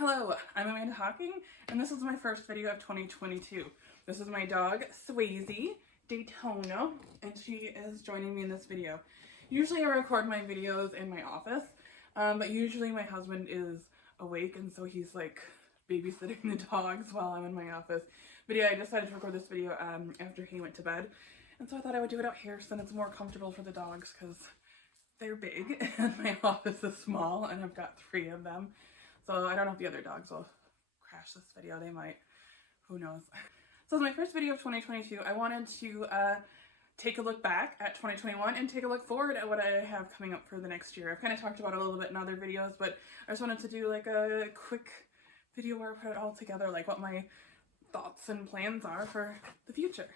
Hello, I'm Hocking, and this is my first video of 2022. This is my dog, Swayze, Daytona, and she is joining me in this video. Usually I record my videos in my office, but usually my husband is awake, and so he's like babysitting the dogs while I'm in my office. But yeah, I decided to record this video after he went to bed, and so I thought I would do it out here so then it's more comfortable for the dogs because they're big and my office is small and I've got 3 of them. So I don't know if the other dogs will crash this video. They might. Who knows? So as my first video of 2022, I wanted to take a look back at 2021 and take a look forward at what I have coming up for the next year. I've kind of talked about it a little bit in other videos, but I just wanted to do like a quick video where I put it all together, like what my thoughts and plans are for the future.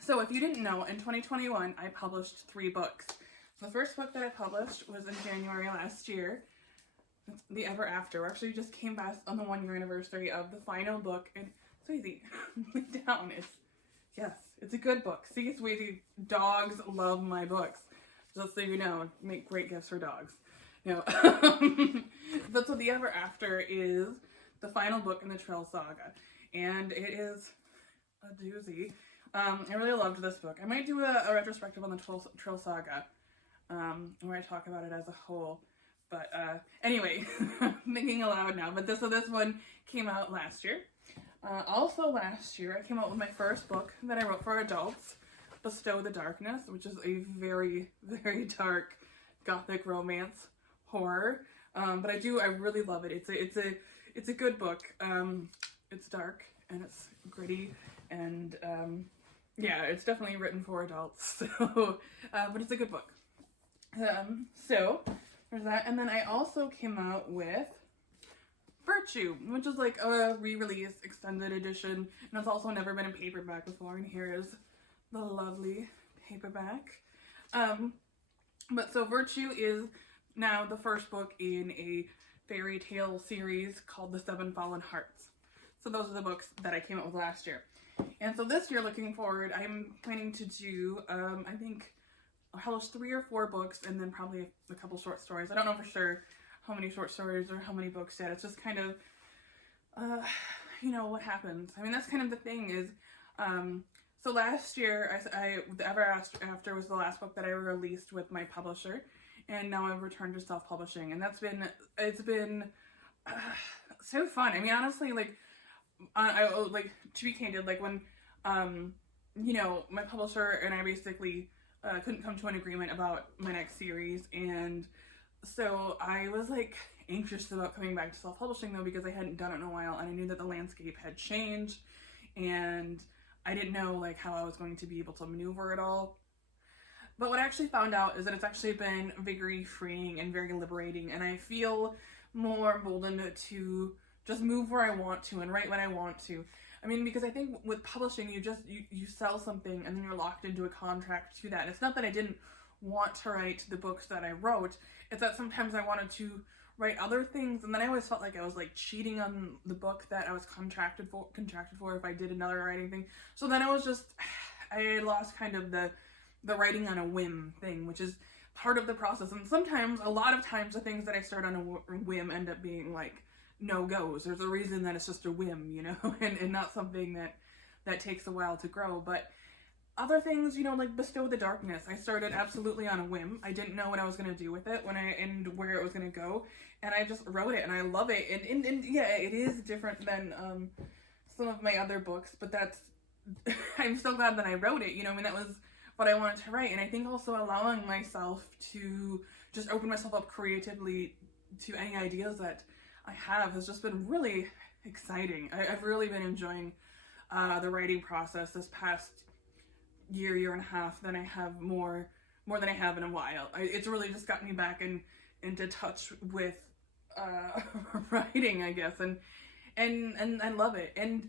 So if you didn't know, in 2021, I published 3 books. The first book that I published was in January last year. It's The Ever After. We actually just came back on the 1-year anniversary of the final book. And Swayze, lay down. It's a good book. See, Swayze, dogs love my books. Just so you know, make great gifts for dogs. You know, but so The Ever After is the final book in the Trail Saga. And it is a doozy. I really loved this book. I might do a retrospective on the Trail Saga, where I talk about it as a whole. But anyway, I'm thinking aloud now. But this one came out last year. Also last year, I came out with my first book that I wrote for adults, Bestow the Darkness, which is a very, very dark gothic romance horror. But I really love it. It's a good book. It's dark and it's gritty and yeah, it's definitely written for adults. So, but it's a good book. So there's that, and then I also came out with Virtue, which is like a re-release extended edition, and it's also never been in paperback before, and here is the lovely paperback. But so Virtue is now the first book in a fairy tale series called The 7 Fallen Hearts. So those are the books that I came out with last year. And so this year, looking forward, I'm planning to do, I think, I'll publish 3 or 4 books and then probably a couple short stories. I don't know for sure how many short stories or how many books yet. It's just kind of, you know, what happens. I mean, that's kind of the thing is, so last year, The Ever After was the last book that I released with my publisher, and now I've returned to self-publishing, and it's been so fun. I mean, honestly, like, like, to be candid, like when, you know, my publisher and I basically couldn't come to an agreement about my next series, and so I was like anxious about coming back to self-publishing though, because I hadn't done it in a while and I knew that the landscape had changed and I didn't know like how I was going to be able to maneuver it all. But what I actually found out is that it's actually been very freeing and very liberating, and I feel more emboldened to just move where I want to and write when I want to. I mean, because I think with publishing, you sell something and then you're locked into a contract to that. It's not that I didn't want to write the books that I wrote, it's that sometimes I wanted to write other things, and then I always felt like I was like cheating on the book that I was contracted for if I did another writing thing. So then I lost kind of the writing on a whim thing, which is part of the process. And sometimes, a lot of times, the things that I start on a whim end up being like no-goes. There's a reason that it's just a whim, you know, and not something that takes a while to grow. But other things, you know, like Bestow the Darkness, I started absolutely on a whim. I didn't know what I was going to do with it and where it was going to go, and I just wrote it, and I love it. And yeah, it is different than some of my other books, but that's I'm so glad that I wrote it, you know. I mean, that was what I wanted to write, and I think also allowing myself to just open myself up creatively to any ideas that I have has just been really exciting. I've really been enjoying the writing process this past year and a half than I have more than I have in a while. It's really just got me back into touch with writing, I guess, and I love it. And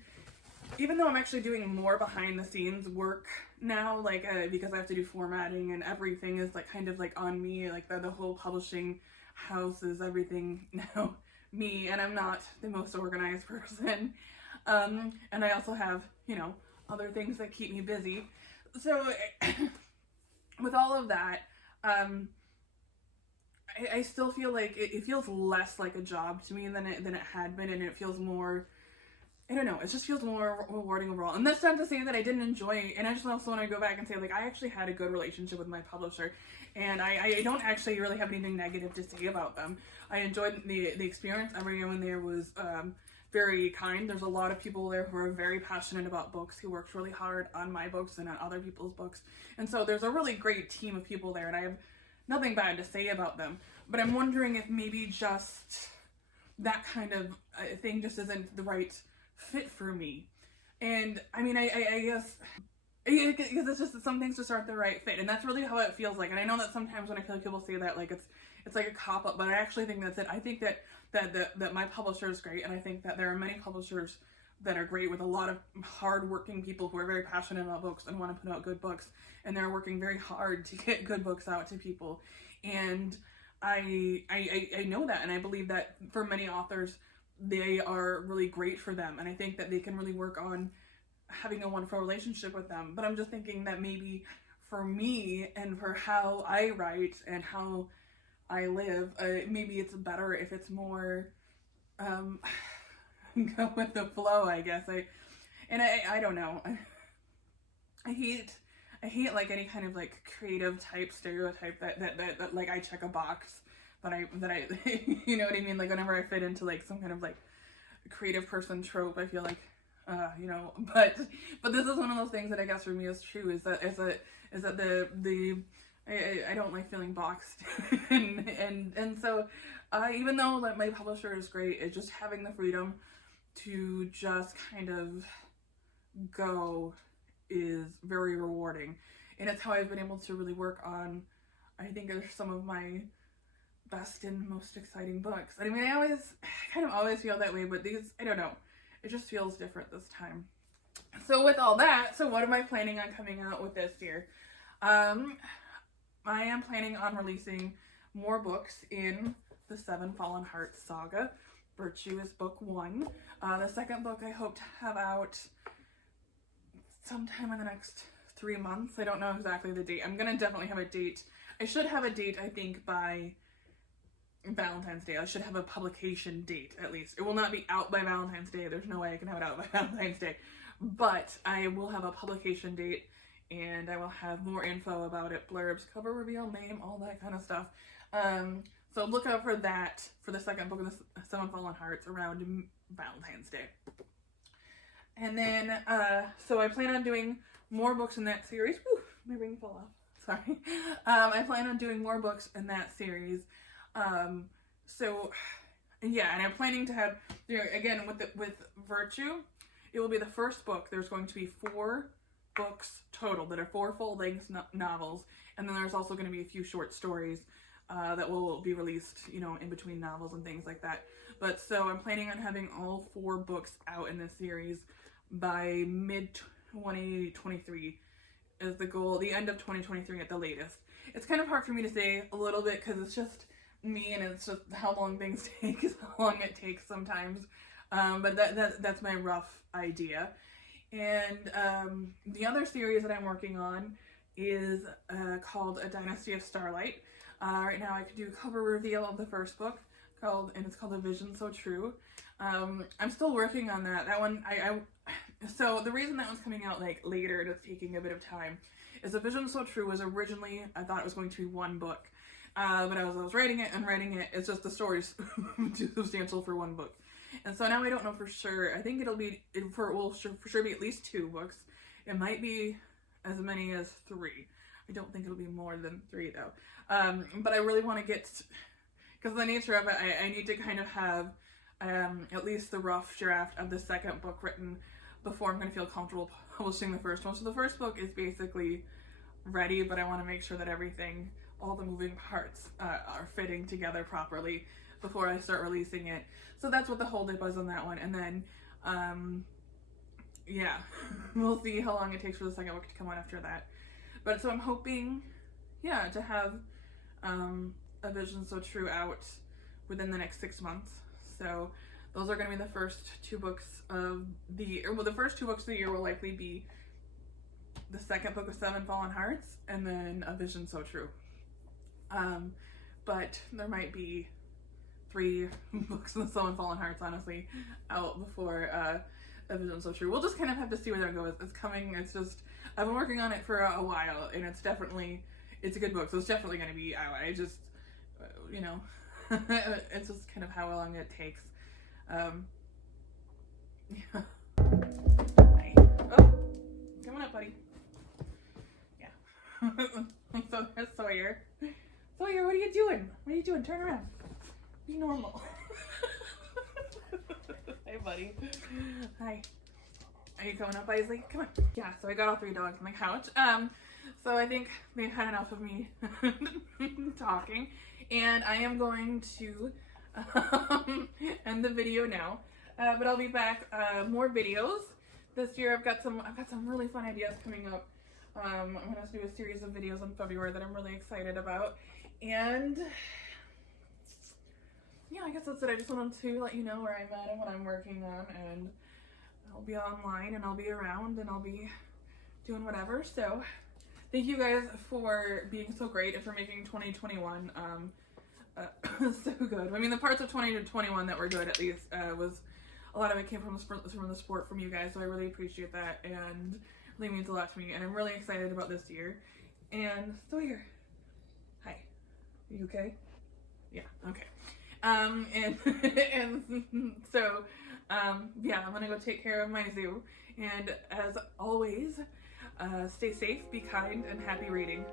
even though I'm actually doing more behind the scenes work now, like because I have to do formatting and everything is like kind of like on me, like the whole publishing house is everything now me, and I'm not the most organized person, and I also have, you know, other things that keep me busy. So with all of that, I still feel like it feels less like a job to me than it had been, and it feels more, I don't know, it just feels more rewarding overall. And that's not to say that I didn't enjoy, and I just also want to go back and say, like, I actually had a good relationship with my publisher, and I don't actually really have anything negative to say about them. I enjoyed the experience. Everyone there was very kind. There's a lot of people there who are very passionate about books, who worked really hard on my books and on other people's books. And so there's a really great team of people there, and I have nothing bad to say about them. But I'm wondering if maybe just that kind of thing just isn't the right fit for me. And I mean, I guess because it's just some things just aren't the right fit, and that's really how it feels like. And I know that sometimes when I feel like people say that, like it's like a cop out, but I actually think that's it. I think that my publisher is great, and I think that there are many publishers that are great, with a lot of hard-working people who are very passionate about books and want to put out good books, and they're working very hard to get good books out to people. And I know that, and I believe that for many authors, they are really great for them, and I think that they can really work on having a wonderful relationship with them. But I'm just thinking that maybe for me and for how I write and how I live, maybe it's better if it's more go with the flow, I guess. I don't know. I hate like any kind of like creative type stereotype that like I check a box that I you know what I mean? Like whenever I fit into like some kind of like creative person trope, I feel like you know, but this is one of those things that I guess for me is true, is that I don't like feeling boxed and so even though like my publisher is great, it's just having the freedom to just kind of go is very rewarding, and it's how I've been able to really work on, I think, are some of my best and most exciting books. I mean, I kind of always feel that way, but these, I don't know, it just feels different this time. So with all that, so what am I planning on coming out with this year? I am planning on releasing more books in the Seven Fallen Hearts saga. Virtue is book 1. The second book I hope to have out sometime in the next 3 months. I don't know exactly the date. I'm gonna definitely have a date. I should have a date, I think, by Valentine's Day. I should have a publication date, at least. It will not be out by Valentine's Day. There's no way I can have it out by Valentine's Day. But I will have a publication date, and I will have more info about it. Blurbs, cover reveal, name, all that kind of stuff. So look out for that, for the second book of the Seven Fallen Hearts around Valentine's Day. And then, so I plan on doing more books in that series. Whew, my ring fell off. Sorry. I plan on doing more books in that series. So, yeah, and I'm planning to have, you know, again, with Virtue, it will be the first book. There's going to be 4 books total that are 4 full-length novels, and then there's also going to be a few short stories that will be released, you know, in between novels and things like that. But so I'm planning on having all 4 books out in this series by mid-2023 is the goal, the end of 2023 at the latest. It's kind of hard for me to say a little bit because it's just me, and it's just how long things take is how long it takes sometimes. But that's my rough idea. And the other series that I'm working on is called A Dynasty of Starlight. Right now I could do a cover reveal of the first book, and it's called A Vision So True. I'm still working on that. That one, so the reason that one's coming out like later and it's taking a bit of time is A Vision So True was originally, I thought it was going to be 1 book. But as I was writing it, it's just the story's too substantial for 1 book. And so now I don't know for sure. I think it will for sure be at least 2 books. It might be as many as 3. I don't think it'll be more than 3 though. But I really want to get, because the nature of it, I need to kind of have at least the rough draft of the second book written before I'm going to feel comfortable publishing the first one. So the first book is basically ready, but I want to make sure that everything, all the moving parts are fitting together properly before I start releasing it. So that's what the holdup was on that one. And then, yeah, we'll see how long it takes for the second book to come out after that. But so I'm hoping, yeah, to have A Vision So True out within the next 6 months. So those are going to be the first 2 books of the year. Well, the first 2 books of the year will likely be the second book of Seven Fallen Hearts and then A Vision So True. but there might be 3 books in the Snow and Fallen Hearts, honestly, out before A Vision So True. We'll just kind of have to see where that goes. It's coming. It's just, I've been working on it for a while, and it's a good book, so it's definitely going to be out. I just, you know, it's just kind of how long it takes. Yeah. Hi. Oh, come on up, buddy. Yeah. So there's Sawyer. Sawyer, what are you doing? What are you doing? Turn around. Be normal. Hey, buddy. Hi. Are you coming up, Isley? Come on. Yeah, so I got all 3 dogs on the couch. So I think they've had enough of me talking, and I am going to end the video now. But I'll be back more videos this year. I've got some really fun ideas coming up. I'm gonna do a series of videos in February that I'm really excited about, and yeah, I guess that's it. I just wanted to let you know where I'm at and what I'm working on, and I'll be online and I'll be around and I'll be doing whatever. So thank you guys for being so great and for making 2021 so good. I mean, the parts of 2021 that were good, at least, was a lot of it came from the support from you guys, so I really appreciate that, and it really means a lot to me, and I'm really excited about this year. And Sawyer, hi, you okay? Yeah, okay. And so, yeah, I'm gonna go take care of my zoo, and as always, stay safe, be kind, and happy reading.